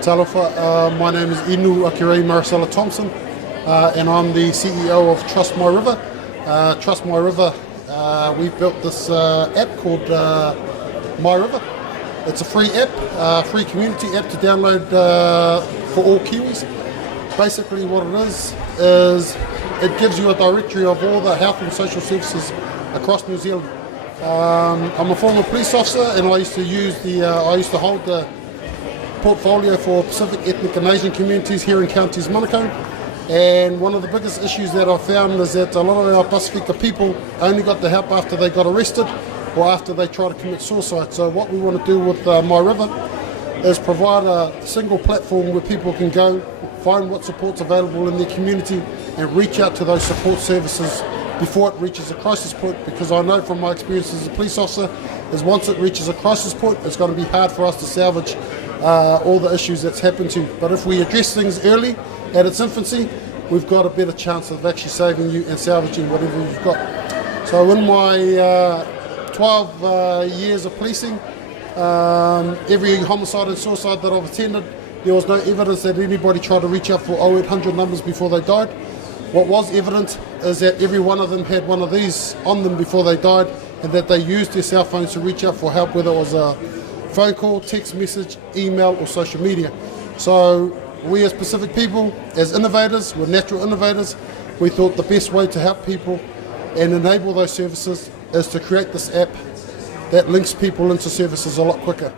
Talofa, my name is Inu Akirei Maricela Thompson, and I'm the CEO of Trust My River. Trust My River, we've built this app called My River. It's a free app, free community app to download for all Kiwis. Basically what it is it gives you a directory of all the health and social services across New Zealand. I'm a former police officer, and I used to hold the portfolio for Pacific ethnic and Asian communities here in counties Manukau. And one of the biggest issues that I found is that a lot of our Pasifika people only got the help after they got arrested or after they tried to commit suicide. So what we want to do with My River is provide a single platform where people can go, find what support's available in their community and reach out to those support services before it reaches a crisis point, because I know from my experience as a police officer is once it reaches a crisis point, it's going to be hard for us to salvage all the issues that's happened to you. But if we address things early, at its infancy, we've got a better chance of actually saving you and salvaging whatever you've got. So in my 12 years of policing, every homicide and suicide that I've attended, there was no evidence that anybody tried to reach out for 0800 numbers before they died. What was evident is that every one of them had one of these on them before they died, and that they used their cell phones to reach out for help, whether it was a phone call, text message, email or social media. So we as Pacific people, as innovators, we're natural innovators, we thought the best way to help people and enable those services is to create this app that links people into services a lot quicker.